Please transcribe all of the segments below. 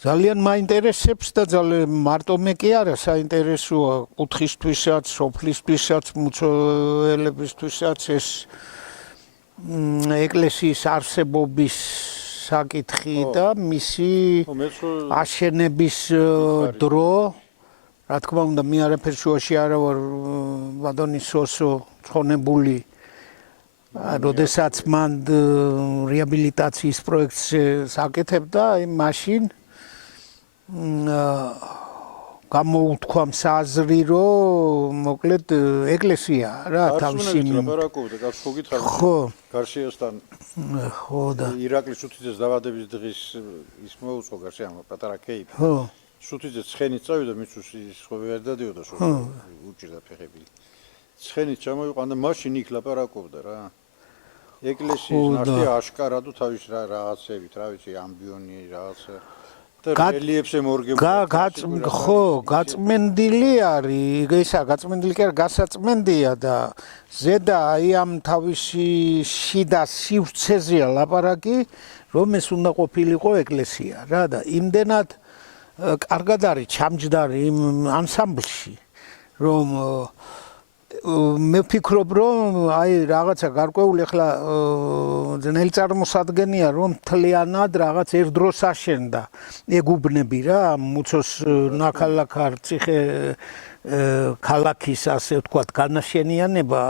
ძალიან მაინტერესებს და ძალიან მარტო მე კი არა საინტერესოა კუთხისთვისაც, სოფლისთვისაც, მუცოელებისთვისაც ეს ეკლესიის არსებობის საკითხი და მისი აშენების დრო რა თქმა უნდა მე არაფერ შუაში არა ვარ ბატონი სოსო ცხონებული როდესაც მან რეაბილიტაციის პროექტს საკეთებდა მაშინ გამოუთქვა მსაზრი რომ მოკლედ ეკლესია რა თავისი ხო გარშიოსთან ხო და ირაკლის შუთიძეს დავადების დღის ის მოუწყო გარშიამ პატარა კეიფი ხო შუთიძე ცხენით წავიდა მისთვის ის ხო ვერ დადიოდა შო უჭირდა ფეხები ცხენით ჩამოიყვანდა მაშინ იქ ლაპარაკობდა რა ეკლესიის ნაშთი აშკარად თუ თავის რაღაცებით რა ვიცი ამბიონი რაღაცა რელიეფზე მორგებული ხო გაწმენდილი არის ესა გაწმენდილი კი არა გასაწმენდია და ზედა აი ამ თავისი შიდა სივრცეზეა ლაპარაკი რომ ეს უნდა ყოფილიყო ეკლესია რა და იმდენად კარგად არის ჩამჯდარი იმ ანსამბლში რომ მე ვფიქრობ რომ აი რაღაცა გარკვეული ახლა ძნელი წარმოსადგენია რომ მთლიანად რაღაც ერთ დროს აშენდა ეგუბნები რა მუცოს ნაქალაქარ ციხე ქალაქის ასე ვთქვათ განაშენიანება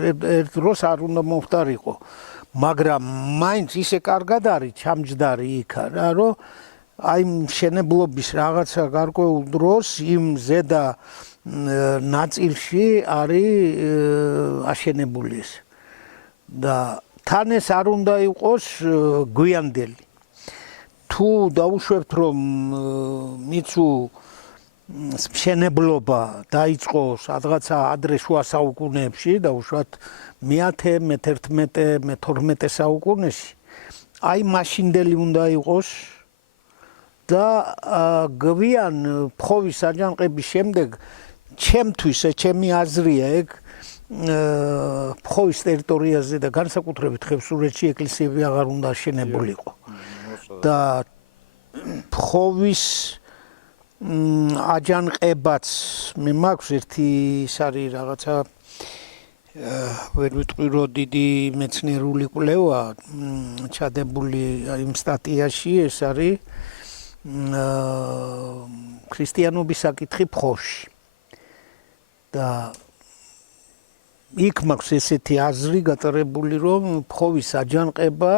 ერთ დროს არ უნდა მომხდარიყო მაგრამ მაინც ისე კარგად არის ჩამჯდარი იქა რა რომ აი მშენებლობის რაღაცა გარკვეულ დროს იმ ზედა ნაწილში არის აშენებული ეს და თან ეს არ უნდა იყოს გვიანდელი თუ დაუშვებთ რომ მიცუ მშენებლობა დაიწყო სადღაცა ადრე შუა საუკუნეებში დაუშვათ მე-10 მე-11 მე-12 საუკუნეში აი მაშინდელი უნდა იყოს და გვიან ფხოვის აჯანყების შემდეგ ჩემთვის ჩემი აზრია ეგ ფხოვის ტერიტორიაზე და განსაკუთრებით ხევსურეთში ეკლესიები აღარ უნდა აშენებულიყო და ფხოვის აჯანყებაც მე მაქვს ერთი ის არის რაღაცა ვერ ვიტყვი რომ დიდი მეცნიერული კვლევა ჩადებული იმ სტატიაში ეს არის ქრისტიანობის საკითხი ფხოვში და იქ მაქვს ესეთი აზრი გატარებული რომ ფხოვის აჯანყება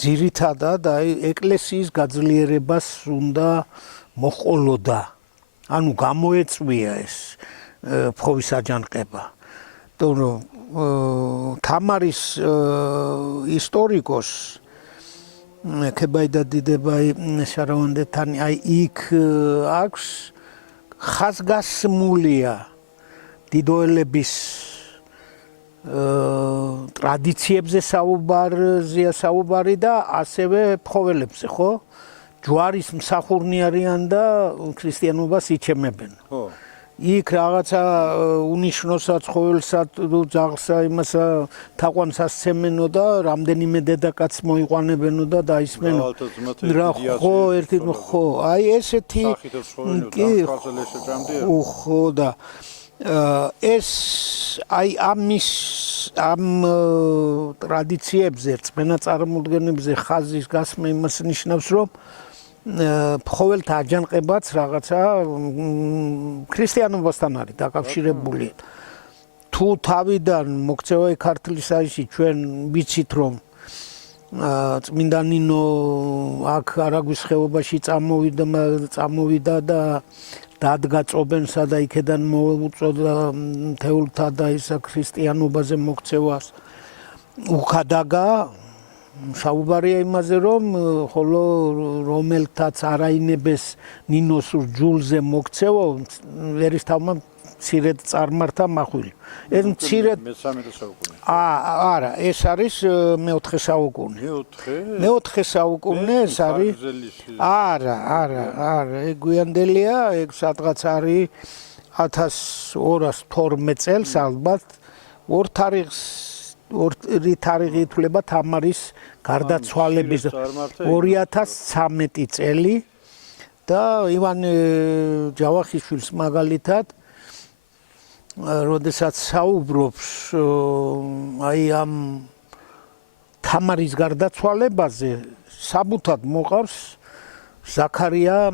ძირითადად აი ეკლესიის გაძლიერებას უნდა მოჰყოლოდა ანუ გამოეწვია ეს ფხოვის აჯანყება რომ თამარის ისტორიკოს ქებაიდადიდებაი შარავანდეთანი აი იქ აქვს ხაზგასმულია დიდოელების ტრადიციებზე საუბარზეა საუბარი და ასევე ფხოველებზე ხო ჯვარის მსახურნი არიან და ქრისტიანობას იჩემებენ ხო იქ რაღაცა უნიშნოსაც ხოველსად ძაღლსა იმასა თაყვანს ასცემენო და რამდენიმე დედაკაც მოიყვანებენო და დაისმენო რა ხო ერთი ხო აი ესეთი კი ხო და ეს აი ამ ტრადიციებზე რწმენა წარმოდგენებზე ხაზის გასმა იმას ნიშნავს რომ ფხოველთა აჯანყებაც რაღაცა ქრისტიანობასთან არის დაკავშირებული. თუ თავიდან მოქცევა ქართლის აიში ჩვენ ვიცით რომ წმინდა ნინო აქ არაგვის ხეობაში წამოვიდა და დადგა წობენსა და იქედან მოუწოდა თეულთა და ისა ქრისტიანობაზე მოქცევას უხადაგა საუბარია იმაზე რომ ხოლო რომელთაც არაინებეს ნინოს ჯულზე მოქცევა ერისთავმა მცირედ წარმართა მახვილი ეს მცირედ მე-13 საუკუნე არა ეს არის მე-4 საუკუნე მე-4 საუკუნე ეს არის არა ეგ გვიანდელია ეგ სადღაც არის 1212 წელს ალბათ ორ თარიღი ითვლება თამარის გარდაცვალების 2013 წელი და ივანე ჯავახიშვილს მაგალითად როდესაც საუბრობს აი ამ თამარის გარდაცვალებაზე საბუთად მოყავს ზაქარია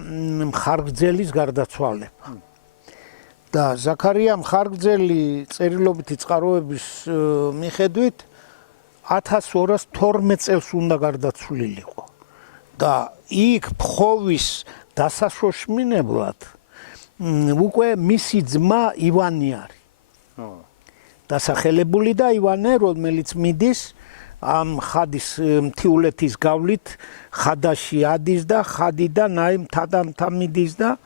მხარგრძელის გარდაცვალება. და ზაქარია მხარგრძელი წერილობითი წყაროების მიხედვით 1212 წელს უნდა გარდაცვლილიყო. და იქ ფხოვის დასაშოშმინებლად უკვე მისი ძმა ივანე არის. დასახელებული და ივანე, რომელიც მიდის ამ ხადის მთიულეთის გავლით ხადაში ადის და ხადიდან აი მთადამთა მიდის და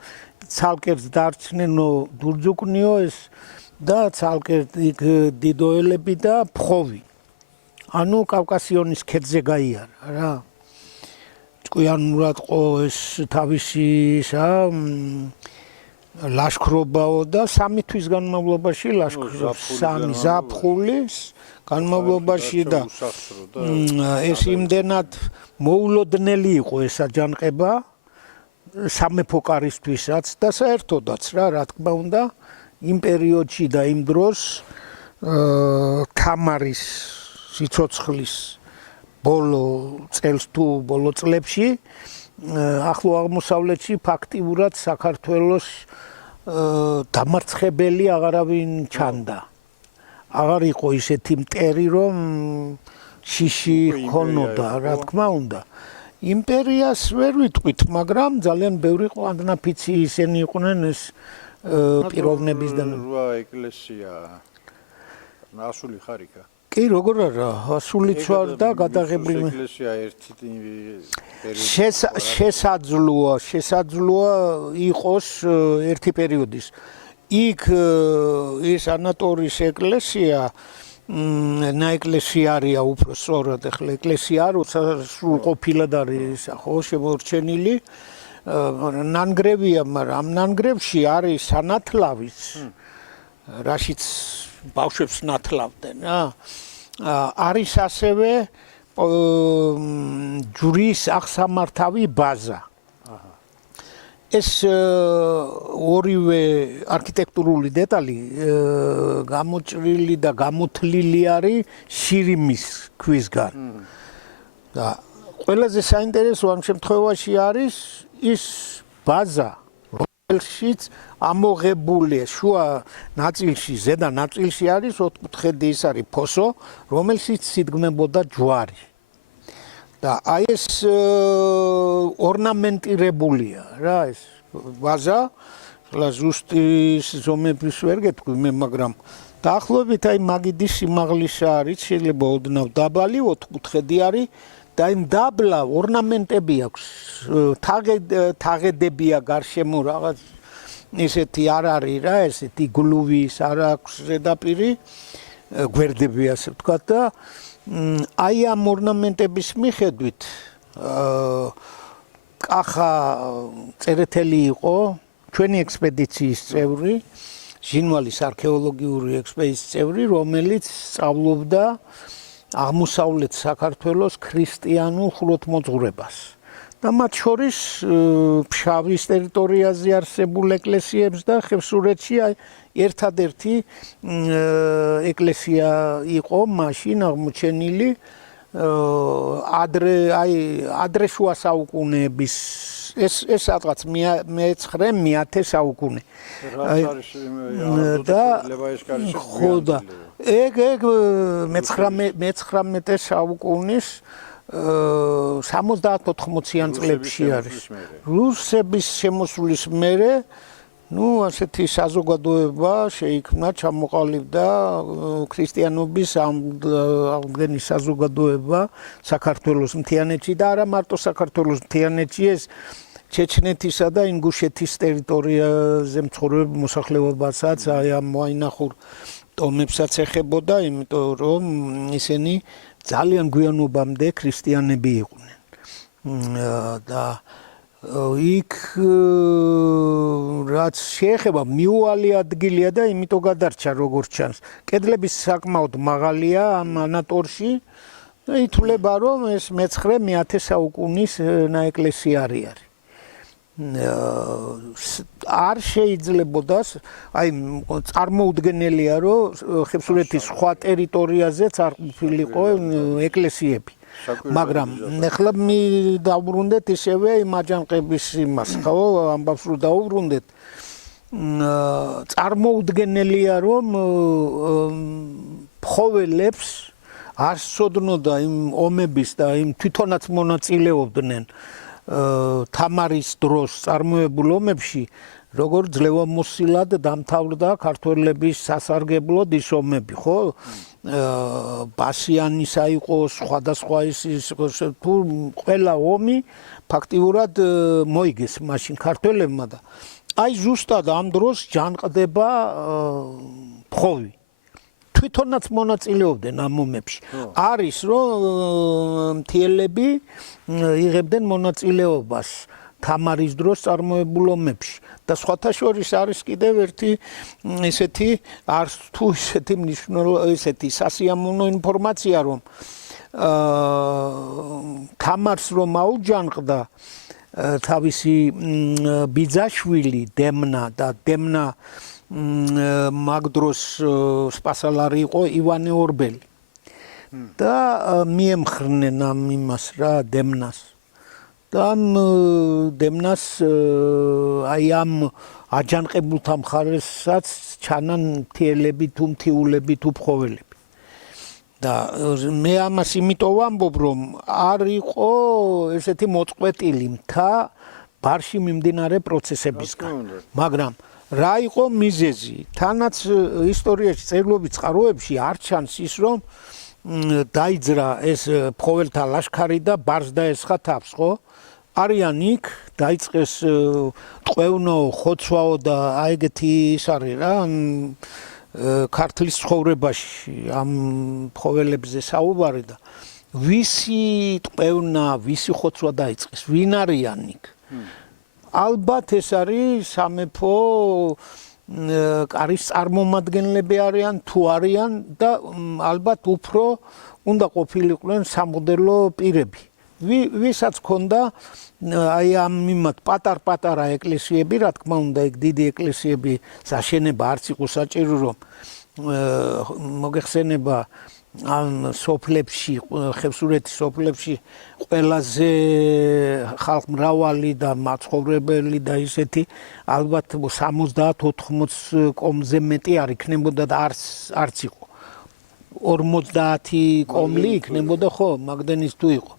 ცალკეც დარჩნენო დურძუკნიო ეს და ცალკეც იქ დიდოელები და ფხოვი. ანუ კავკასიონის ქედზე გაიარა რა. ჭკვიანურად ყო ეს თავისი ლაშქრობაო და 3 თვის განმავლობაში სამი ზაფხულის განმავლობაში და ეს იმდენად მოულოდნელი იყო ეს აჯანყება სამეფო კარისთვისაც და საერთოდაც რა თქმა უნდა იმ პერიოდში და იმ დროს თამარის სიცოცხლის ბოლო წელს თუ ბოლო წლებში ახლო აღმოსავლეთში ფაქტიურად საქართველოს დამარცხებელი აღარავინ ჩანდა. აღარ იყო ისეთი მტერი რომ შიში ქონოდა რა თქმა უნდა. იმპერიას ვერ ვიტყვით, მაგრამ ძალიან ბევრი ყვანდნაფიცი ისინი იყვნენ ეს პიროვნების და ეკლესია ასული ხარიკა. კი, როგორ არა, ასულიც ვარ და გადაღებული ეკლესია ერთი შესაძლოა იყოს ერთი პერიოდის. იქ ეს ანატორის ეკლესია ნაეკლესიარია უფრო სწორად ახლა ეკლესია როცა სრულყოფილად არის ხო შემორჩენილი ნანგრევია, მაგრამ ამ ნანგრევში არის სანათლავის რაშიც ბავშვებს ნათლავდნენ რა. არის ასევე ჯვრის აღსამართავი ბაზა. ეს ორივე არქიტექტურული დეტალი გამოჭრილი და გამოთლილი არის შირიმის ქვისგან. და ყველაზე საინტერესო ამ შემთხვევაში არის ის ბაზა, რომელშიც ამოღებულია შუა ნაწილში, ზედა ნაწილში არის ოთხკუთხედი ის არის ფოსო, რომელშიც სიდგმებოდა ჯვარი. და აი ეს ორნამენტირებულია რა ეს ბაზა, ხლა ზუსტი ზომების ვერ გეტყვი მე, მაგრამ დაახლოებით აი მაგიდის სიმაღლისა არის, შეიძლება ოდნავ დაბალი, ოთხკუთხედი არის და იმ დაბლა ორნამენტები აქვს, თაღედებია გარშემო რაღაც ისეთი არ არის რა, ესეთი გლუვის არ აქვს ზედაპირი, გვერდები ასე ვთქვათ და აი ამ ორნამენტების მიხედვით კახა წერეთელი იყო ჩვენი ექსპედიციის წევრი, ჟინვალის არქეოლოგიური ექსპედიციის წევრი, რომელიც სწავლობდა აღმოსავლეთ საქართველოს ქრისტიანულ ხუროთმოძღვრებას. და მათ შორის ფშავის ტერიტორიაზე არსებულ ეკლესიებს და ხევსურეთში ერთადერთი ეკლესია იყო მაშინ აღმოჩენილი ადრე შუა საუკუნეების ეს რაღაც მე-9-10 საუკუნე. და ხო და ეგ მე-19 საუკუნის 70-80-იან წლებში არის. რუსების შემოსვლის მერე ასეთი საზოგადოება შეიქმნა, ჩამოყალიბდა ქრისტიანობის ამდენი საზოგადოება საქართველოს მთიანეთში და არა მარტო საქართველოს მთიანეთში, ეს ჩეჩნეთისა და ინგუშეთის ტერიტორიაზე მცხოვრებ მოსახლეობასაც აი ამ ვაინახურ ტომებსაც ეხებოდა, იმიტომ რომ ისინი ძალიან გვიანობამდე ქრისტიანები იყვნენ. და იქ რაც შეეხება მიუვალი ადგილია და იმიტომ გადარჩა როგორც ჩანს. კედლების საკმაოდ მაღალია ამ ანატორში და ითვლება რომ ეს მე-9-10 საუკუნის ნაეკლესიარი არის. არ შეიძლებოდა აი წარმოუდგენელია რომ ხევსურეთის სხვა ტერიტორიაზეც არ ყოფილიყო ეკლესიები მაგრამ ახლა დავბრუნდეთ ისევე იმ აჯანყების იმას ხო ამბავს რომ დავბრუნდეთ წარმოუდგენელია რომ ფხოველებს არ სცოდნოდა იმ ომების და იმ თვითონაც მონაწილეობდნენ თამარის დროს წარმოებულ ომებში როგორ ძლევამოსილად დამთავრდა ქართველების სასარგებლოდ ის ომები ხო ბასიანისა იყო სხვადასხვა ის თუ ყველა ომი ფაქტიურად მოიგეს მაშინ ქართველებმა და აი ზუსტად ამ დროს ჯანყდება ფხოვი თვითონაც მონაწილეობდნენ ამ ომებში. არის რომ მთიელები იღებდნენ მონაწილეობას თამარის დროს წარმოებულ ომებში და სხვათა შორის არის კიდევ ერთი ესეთი არც თუ ისეთი ესეთი სასიამოვნო ინფორმაცია რომ თამარს რომ აუჯანყდა თავისი ბიძაშვილი დემნა და დემნა მაგდროს სპასალარი იყო ივანე ორბელი და მიემხრნენ ამ იმას რა დემნას და ამ დემნას აი ამ აჯანყებულთა მხარესაც ჩანან მთიელები თუ მთიულები თუ ფხოველები და მე ამას იმიტომ ვამბობ რომ არ იყო ესეთი მოწყვეტილი მთა ბარში მიმდინარე პროცესებისგან მაგრამ რა იყო მიზეზი თანაც ისტორიაში წერილობით წყაროებში არ ჩანს ის რომ დაიძრა ეს ფხოველთა ლაშქარი და ბარს დაესხა თავს ხო არიან იქ დაიწყეს ტყვევნო ხოცვაო და აი ეგეთი ის არის რა ქართლის ცხოვრებაში ამ ფხოველებზე საუბარი და ვისი ტყვევნა ვისი ხოცვა დაიწყეს ვინ არიან იქ ალბათ ეს არის სამეფო კარის წარმომადგენლები არიან თუ არიან და ალბათ უფრო უნდა ყოფილიყვნენ სამოდელო პირები ვისაც ქონდა აი ამ მიმართ პატარ-პატარა ეკლესიები რა თქმა უნდა ეგ დიდი ეკლესიები საშენება არც იყო საჭირო რომ მოგეხსენება ამ სოფლებში ხევსურეთის სოფლებში ყველაზე ხალხმრავალი და მაცხოვრებელი და ისეთი ალბათ 70-80 კომზე მეტი არ იქნებოდა და არც იყო 50 კომლი იქნებოდა ხო მაგდენის თუ იყო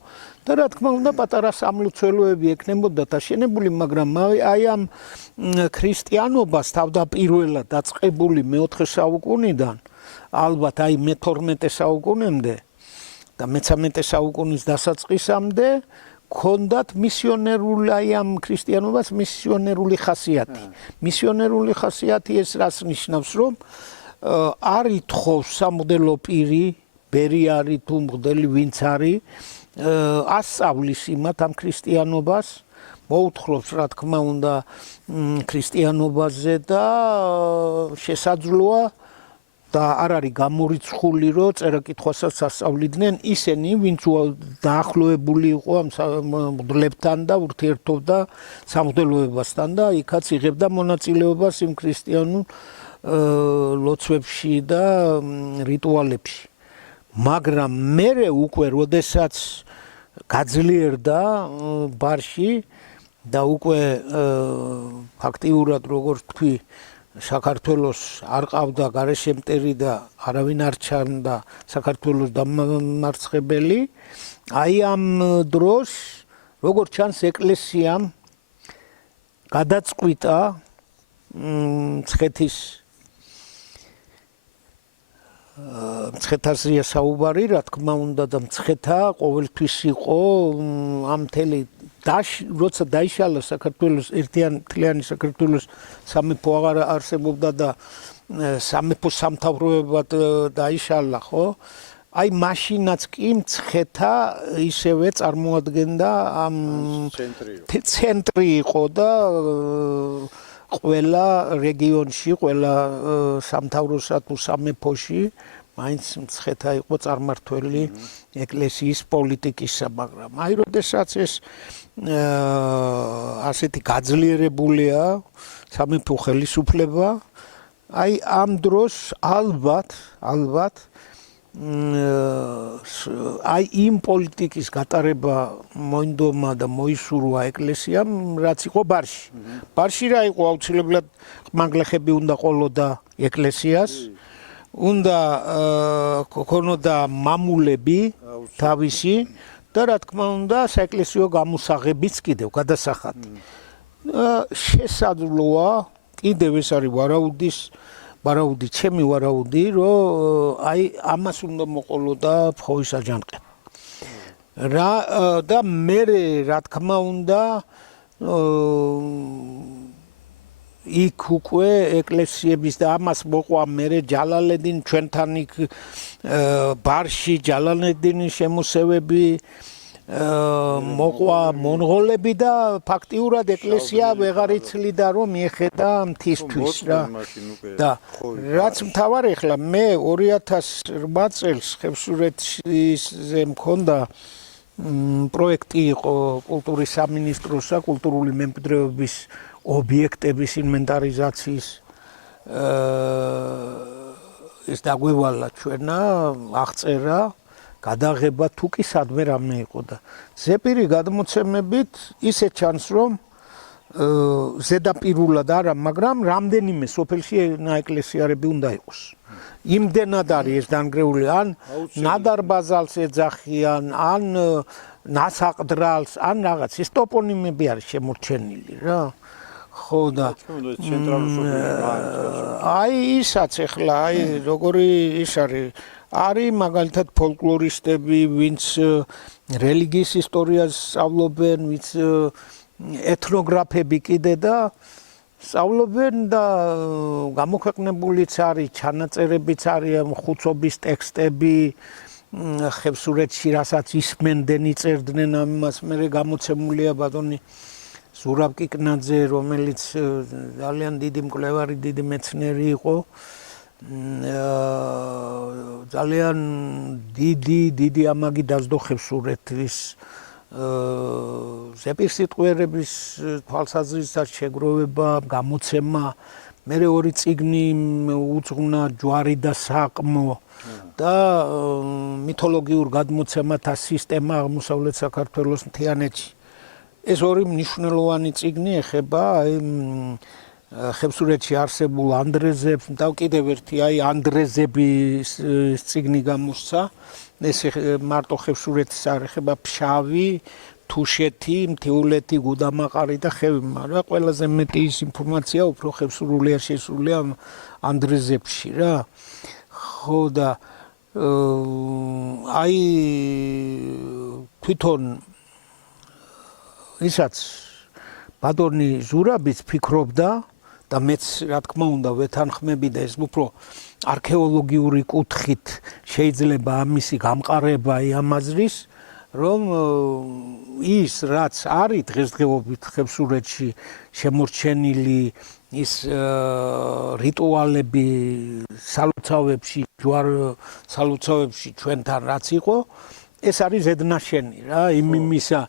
და რა თქმა უნდა პატარა სამლოცველოები ექნებოდა დაშენებული მაგრამ აი ამ ქრისტიანობას თავდაპირველად დაწყებული მე-4 საუკუნიდან ალბათ აი მე-12 საუკუნემდე და მე-13 საუკუნის დასაწყისამდე ქონდათ მისიონერული აი ამ ქრისტიანობას მისიონერული ხასიათი. მისიონერული ხასიათი ეს რას ნიშნავს რომ არ ითხოვს სამოდელო პირი, ბერი არის თუ მღვდელი ვინც არის ასწავლის იმათ ამ ქრისტიანობას მოუთხრობს რა თქმა უნდა ქრისტიანობაზე და შესაძლოა და არ არის გამორიცხული რომ წერა-კითხვასაც ასწავლიდნენ ისინი ვინც დაახლოებული იყო ამ მღვდლებთან და ურთიერთობდა სამღვდელოებასთან და იქაც იღებდა მონაწილეობას იმ ქრისტიანულ ლოცვებში და რიტუალებში მაგრამ მერე უკვე როდესაც გაძლიერდა ბარში და უკვე ფაქტიურად როგორც თქვი საქართველოს არ ყავდა გარეშე მტერი და არავინ არ ჩანდა საქართველოს დამარცხებელი აი ამ დროს როგორც ჩანს ეკლესიამ გადაწყვიტა მცხეთაზეა საუბარი რა თქმა უნდა და მცხეთა ყოველთვის იყო ამ მთელი როცა დაიშალა საქართველოს ერთიანი საქართველოს სამეფო აღარ არსებობდა და სამეფო სამთავროებად დაიშალა ხო აი მაშინაც კი მცხეთა ისევე წარმოადგენდა ამ ცენტრი იყო და ყველა რეგიონში ყველა სამთავროსა თუ სამეფოში მაინც მცხეთა იყო წარმართველი ეკლესიის პოლიტიკისა, მაგრამ აი როდესაც ეს ასეთი გაძლიერებულია სამეფო ხელისუფლება, აი ამ დროს ალბათ აი იმ პოლიტიკის გატარება მოინდომა და მოისურვა ეკლესიამ, რაც იყო ბარში. ბარში რა იყო აუცილებლად ყმაგლეხები უნდა ყოლოდა ეკლესიას, უნდა ქონოდა მამულები თავისი და რა თქმა უნდა საეკლესიო გამოსაღებიც კიდევ გადასახადი. შესაძლოა კიდევ ეს არის ვარაუდი, ჩემი ვარაუდი, რომ აი ამას უნდა მოყოლოდა ფხოვის აჯანყება. და მე რა თქმა უნდა იქ უკვე ეკლესიების და ამას მოყვა მე ჯალალედინი ჩვენთან იქ ბარში ჯალალედინის შემოსევები მოყვა მონღოლები და ფაქტიურად ეკლესია ვეღარ იცლიდა რომ მიეხედა მთისთვის რა. და რაც მთავარი ახლა მე 2008 წელს ხევსურეთზე მქონდა პროექტი იყო კულტურის სამინისტროსა კულტურული მემკვიდრეობის ობიექტების ინვენტარიზაციის ეს დაგვევალა ჩვენა აღწერა გადაღება თუ კი სადმე რამე იყო და ზეპირი გადმოცემებით ისე ჩანს რომ ზედაპირულად არა, მაგრამ რამდენიმე სოფელში ნაეკლესიარები უნდა იყოს. იმდენად არის ეს დანგრეული, ან ნადარბაზალს ეძახიან, ან ნასაყდრალს, ან რაღაც ეს ტოპონიმები არის შემორჩენილი რა. ხო და აი ისაც ახლა აი როგორი ის არის მაგალითად ფოლკლორისტები, ვინც რელიგიის ისტორიას სწავლობენ, ვინც ეთნოგრაფები კიდე და სწავლობენ და გამოქვეყნებულიც არის, ჩანაწერებიც არის, ხუცობის ტექსტები ხევსურეთში, რასაც ისმენდნენ, იწერდნენ ამას, მე გამოცემულია ბატონი ზურაბ კიკნაძე, რომელიც ძალიან დიდი მკვლევარი, დიდი მეცნიერი იყო. ძალიან დიდი ამაგი დაძდო ხევსურეთის ზეპირსიტყვიერების თვალსაზრისით შეგროვება, გამოცემა, მე ორი წიგნი უძღვნა ჯვარი და საყმო და მითოლოგიურ გადმოცემათა სისტემა აღმოსავლეთ საქართველოს მთიანეთში. ეს ორი მნიშვნელოვანი წიგნი ეხება აი ხევსურეთში არსებულ ანდრეზებს და კიდევ ერთი აი ანდრეზების წიგნი გამოსცა. ეს მარტო ხევსურეთის არ ეხება ფშავი, თუშეთი, მთიულეთი, გუდამაყარი და ხევი, მაგრამ ყველაზე მეტი ის ინფორმაცია უფრო ხევსურულია შესულია ანდრეზებში რა. ხო და აი თვითონ ისაც ბატონი ზურაბიც ფიქრობდა და მეც რა თქმა უნდა ვეთანხმები და ეს უფრო არქეოლოგიური კუთხით შეიძლება ამისი გამყარება ამაზრის რომ ის რაც არის დღესდღეობით ხევსურეთში შემორჩენილი ის რიტუალები სალოცავებში ჯვარ სალოცავებში ჩვენთან რაც იყო ეს არის ზედნაშენი რა იმისა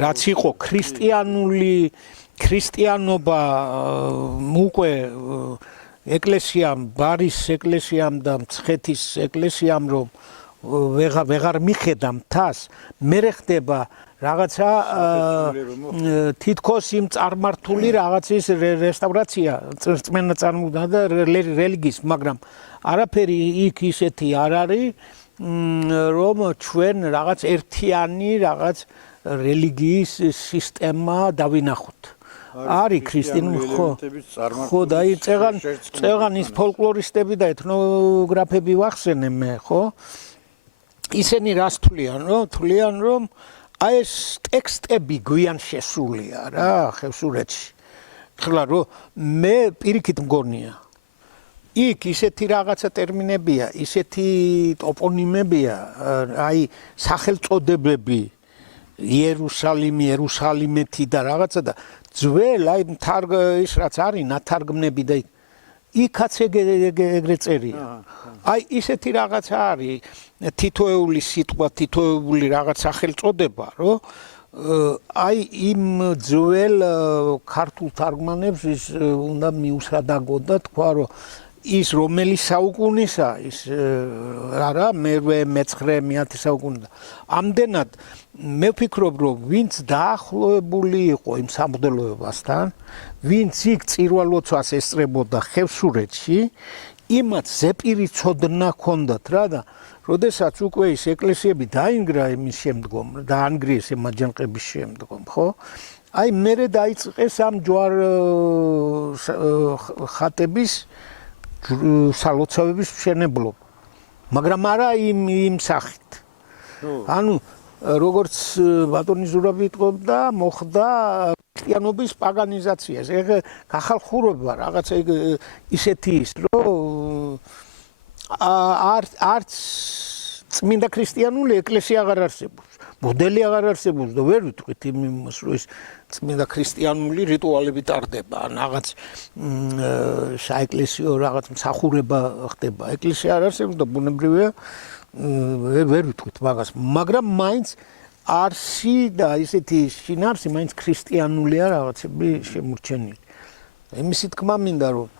რაც იყო ქრისტიანობა უკვე ეკლესიამ, ბარის ეკლესიამ და მცხეთის ეკლესიამ რომ ვეღარ მიხედა მთას, მე ხდება რაღაცა თითქოს იმ წარმართული რაღაცის რესტავრაცია, წმენა წარმოდგა და რელიგიის, მაგრამ არაფერი იქ ისეთი არ არის, რომ ჩვენ რაღაც ერთიანი რაღაც რელიგიის სისტემა დავინახოთ. არის ქრისტიანული ხო და აი წეღან ის ფოლკლორისტები და ეთნოგრაფები ვახსენე მე ხო ისინი რას თვლიან რომ აი ეს ტექსტები გვიან შესულია რა ხევსურეთში ხლა რომ მე პირიქით მგონია იქ ისეთი რაღაცა ტერმინებია ისეთი ტოპონიმებია აი სახელწოდებები იერუსალიმი ერუსალიმეთი და რაღაცა და ძველ აი ის რაც არის ნათარგმნები და იქაც ეგრე წერია. აი ისეთი რაღაცა არის თითოეული სიტყვა, თითოეული რაღაც სახელწოდება, რომ აი იმ ძველ ქართულ თარგმანებს ის უნდა მიუსადაგოთ და თქვა რომ ის რომელი საუკუნისა ის არა მე-8, მე-9, მე-10 საუკუნე. ამდენად მე ვფიქრობ რომ ვინც დაახლოებული იყო იმ სამღვდელოებასთან, ვინც იქ წირვალოცვას ესწრებოდა ხევსურეთში, იმათ ზეპირი ცოდნა ჰქონდათ რა და როდესაც უკვე ის ეკლესიები დაინგრა იმის შემდგომ, დაანგრიეს ამ აჯანყების შემდგომ, ხო? აი მერე დაიწყეს ამ ჯვარ ხატების სალოცავების მშენებლობა. მაგრამ არა იმ სახით. ანუ როგორც ბატონი ზურაბი იტყობდა, მოხდა ქრისტიანობის პაგანიზაცია. ეგ გახალხურება რაღაცა ისეთი ის, რომ არც წმინდა ქრისტიანული ეკლესია აღარ არსებობს. მოდელი აღარ არსებობს და ვერ ვიტყვით იმას, რომ ის წმინდა ქრისტიანული რიტუალები ტარდება, ან რაღაც საეკლესიო რაღაც მსახურება ხდება. ეკლესია არ არსებობს და ბუნებრივია ვერ ვიტყვით მაგას, მაგრამ მაინც არსი და ისეთი შინაარსი მაინც ქრისტიანულია რაღაცები შემორჩენილი. იმისი თქმა მინდა რომ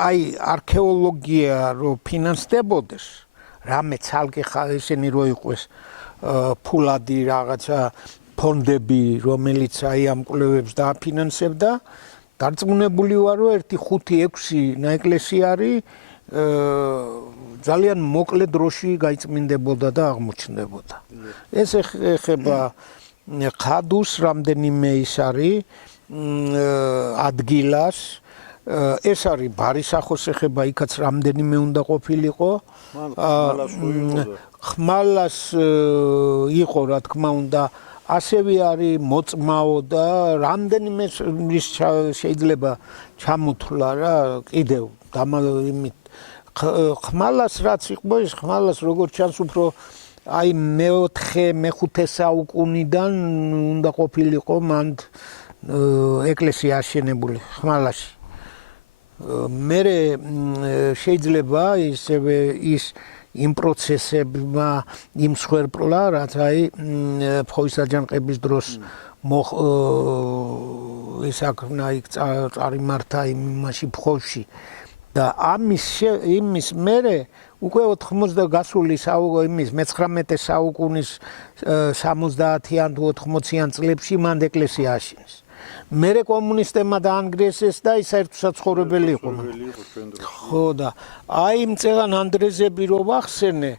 აი არქეოლოგია რო ფინანსდებოდეს, რამე ცალკე ისინი რო იყოს ფულადი რაღაცა ფონდები, რომელიც აი ამ კვლევებს დააფინანსებდა, დარწმუნებული ვარ რომ 1-5-6 ნაეკლესიარი არის ძალიან მოკლე დროში გაიწმინდებოდა და აღმოჩნდებოდა. ეს ეხება ხადუს რამდენიმე ის არის ადგილას, ეს არის ბარისახოს ეხება, იქაც რამდენიმე უნდა ყოფილიყო. ხმალას იყო რა თქმა უნდა, ასევე არის მოწმაო და რამდენიმე შეიძლება ჩამოთვლა რა კიდევ იმით ხმალას რაც იყო ის ხმალას როგორც ჩანს უფრო აი მე-4-მე-5 საუკუნიდან უნდა ყოფილიყო მან ეკლესია აშენებული ხმალაში. მერე შეიძლება ისევე ის იმ პროცესებმა იმ სხერპლა რაც აი ფხოვის აჯანყების დროს ის აქნა იქ წარიმართა იმაში ფხოვში და იმის მერე უკვე 80 გასული იმის მე-19 საუკუნის 70-იან თუ 80-იან წლებში მან ეკლესია აშენეს. მერე კომუნისტებმა დაანგრიეს ეს და ის საერთო საცხოვრებელი იყო. ხო და აი იმ წელან ანდრეზები რო ვახსენე,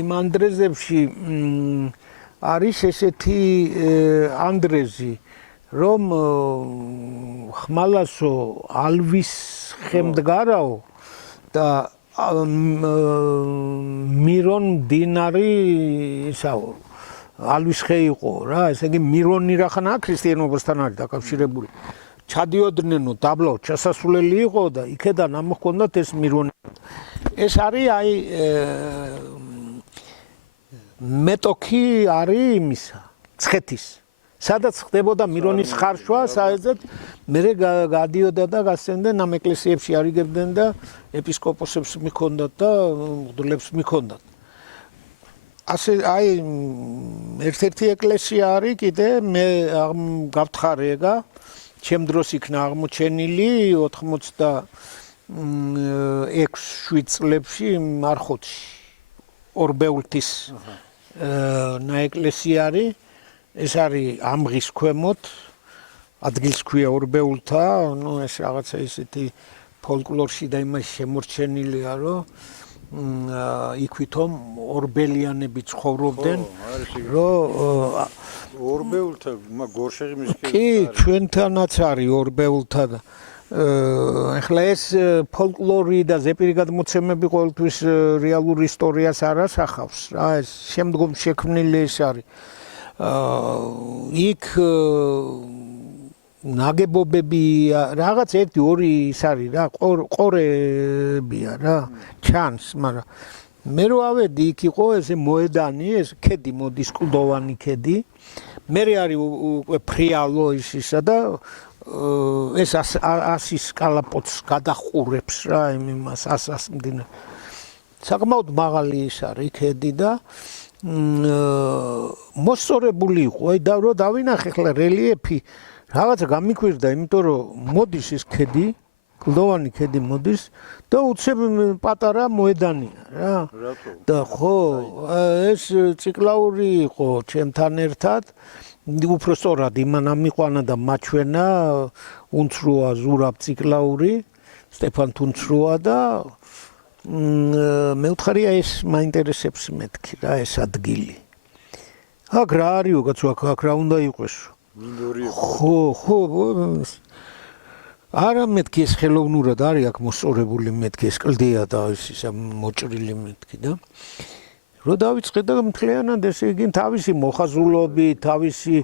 იმ ანდრეზებში არის ესეთი ანდრეზი, რომ ხმალასო ალვის ხემდგარაო და მირონ დინარი ისაო ალვის ხე იყო რა, ესე იგი მირონი რახანაა ქრისტიანობასთან არის დაკავშირებული. ჩადიოდნენ დაბლობ ჩასასვლელი იყო და იქედან ამოჰქონდათ ეს მირონი. ეს არის აი მეტოქი არის იმისა, ცხეთის. სადაც ხდებოდა მირონის ხარშვა, საერთოდ მერე გადიოდა და გასცემდნენ ამ ეკლესიებში არიგებდნენ და ეპისკოპოსებს მიქონდათ და მღვდლებს მიქონდათ. ასე აი ერთ-ერთი ეკლესია არის კიდე მე გავთხარი ეგა ჩემ დროს იქნა აღმოჩენილი 86-7 წლებში მარხუთში ორბეულთის ნაეკლესია არის ეს არის ამღის ქვემოთ ადგილს ქვია ორბეულთა ნუ ეს რაღაცა ისეთი ფოლკლორში და იმაში შემორჩენილია რომ იქვითომ ორბელიანები ცხოვრობდნენ რომ ორბეულთა გორშეღიმის კი ჩვენთანაც არის ორბეულთა და ახლა ეს ფოლკლორი და ზეპირი გადმოცემები ყოველთვის რეალურ ისტორიას არ ასახავს რა ეს შემდგომ შექმნილი ეს არის იქ ნაგებობები რაღაც 1-2 ის არის რა ყორებია რა ჩანს მაგრამ მე რო ავედი იქ იყო ესე მოედანი ეს ქედი მოდის კლდოვანი ქედი მე არის უკვე ფრიალო ისა და ეს ასის კალაპოტს გადახურებს რა იმას ასას მდინარე. საკმაოდ მაღალი ის არის ქედი და მოსწორებული იყო. აი რო დავინახე ხლა რელიეფი რაღაცა გამიკვირდა, იმიტომ რომ მოდის ეს ქედი, კლდოვანი ქედი მოდის და უცებ პატარა მოედანია რა. და ხო, ეს ციკლაური იყო ჩემთან ერთად. უფრო სწორად იმან ამიყვანა და მაჩვენა უნცროა ზურაბ ციკლაური, სტეფან თუნცროა და მე ვთხარია ეს მაინტერესებს მეთქი რა ეს ადგილი. აქ რა არისო კაცო, აქ რა უნდა იყოს? მინორია. ხო, არა მეთქი ეს ხელოვნურად არის აქ მოსწორებული მეთქი ეს კლდეა და ის მოჭრილი მეთქი და რო დავიწყე და მთლიანად ესე იგი თავისი მოხაზულობი, თავისი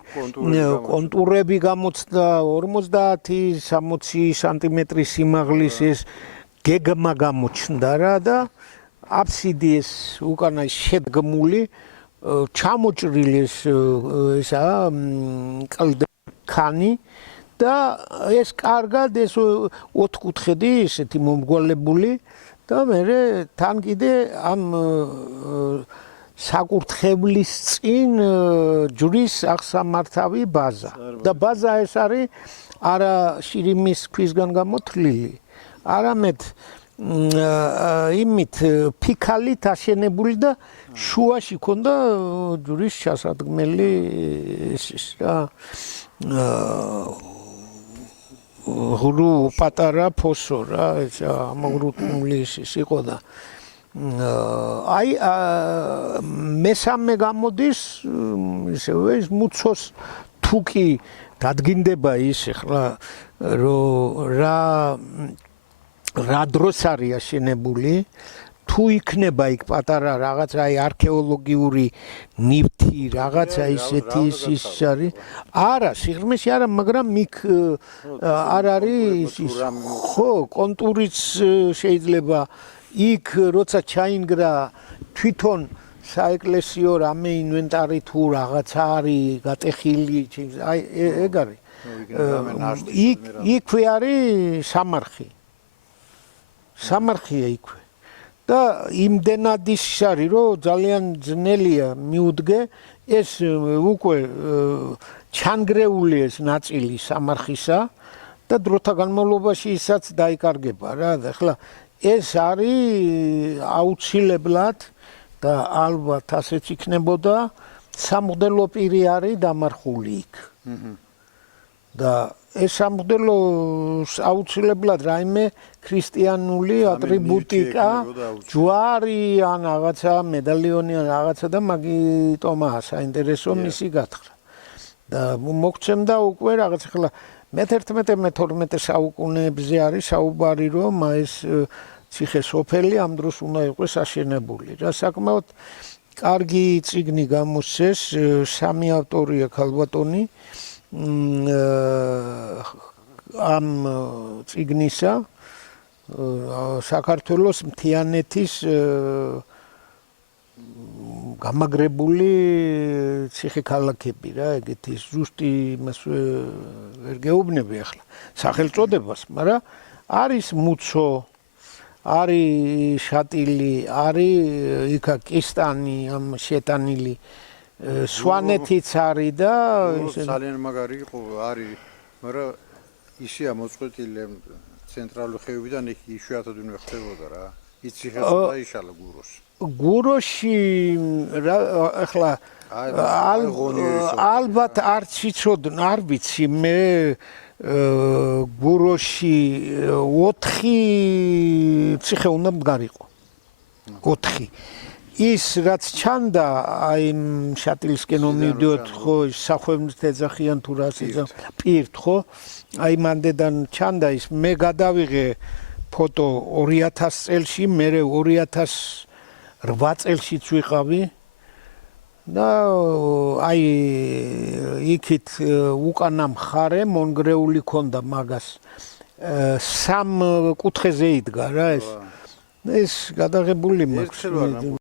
კონტურები გამოცდა 50-60 სანტიმეტრის სიმაღლის ეს გეგმა გამოჩნდა რა და აბსიდი ეს უკანა შედგმული ჩამოჭრილი ესა კლდე და ეს კარგად ეს ოთხკუთხედი ესეთი მომრგვალებული და მე თან კიდე ამ საკურთხევლის წინ ჯვრის აღსამართავი ბაზა და ბაზა ეს არის არა შირიმის ქვისგან გამოთლილი არამედ იმით ფიქალით აშენებული და შუაში ქონდა ჯვრის ჩასადგმელი ეს რა ღრუ პატარა ფოსო რა ეს ამოგრუტული ის იყო და აი მესამე გამოდის ისევე ის მუცოს თუკი დადგინდება ის ახლა რა დროს არის აშენებული თუ იქნება იქ პატარა რაღაც აი არქეოლოგიური ნივთი რაღაცა ისეთი ის არის არა სიღრმეში არა მაგრამ იქ არ არის ის ხო კონტურიც შეიძლება იქ როცა ჩაინგრა თვითონ საეკლესიო რამე ინვენტარი თუ რაღაცა არის გატეხილი აი ეგ არის იქვე არის სამარხია იქვე და იმდენად ის არის რომ ძალიან ძნელია მიუდგე ეს უკვე ჩანგრეული ეს ნაწილი სამარხისა და დროთა განმავლობაში ისაც დაიკარგება რა და ახლა ეს არის აუცილებლად და ალბათ ასეც იქნებოდა სამღვდელო პირი არის დამარხული იქ და ეს სამღვდელო აუცილებლად რაიმე ქრისტიანული ატრიბუტიკა ჯვარი ან რაღაცა მედალიონი ან რაღაცა და მაგიტომაა საინტერესო მისი გათხრა და მოგცემდა უკვე რაღაც ახლა მე-11-მე-12 საუკუნეებზე არის საუბარი რომ ეს ციხე სოფელი ამ დროს უნდა იყოს აშენებული რა საკმაოდ კარგი წიგნი გამოსცეს სამი ავტორია ქალბატონი ამ წიგნისა საქართველოს მთიანეთის გამაგრებული ციხე-ქალაქები რა ეგეთი ზუსტი იმას ვერ გეუბნები ახლა სახელწოდებას მაგრამ არის მუცო არის შატილი არის იქა კისტანი ამ შეტანილი სვანეთიც არის და ძალიან მაგარი იყო არის მაგრამ ისია მოწყვეტილი ცენტრალური ხეობიდან იქ იშვიათად უნდა ხდებოდა რა იცი ხება დაიშალა გუროში რა ახლა ალბათ არც იცოდნ არ ვიცი მე გუროში 4 ციხე უნდა მდგარიყო 4 ის რაც ჩანდა აი შატილისკენ ომიდიოთ ხო სახვევნის ეძახიან თუ რას ეძახიან პირთ ხო აი მანდედან ჩანდა ის მე გადავიღე ფოტო 2000 წელში მე 2008 წელშიც ვიყავი და აი იქით უკანა მხარე მონგრეული ქონდა მაგას სამ კუთხეზე იდგა რა ეს გადაღებული მაქვს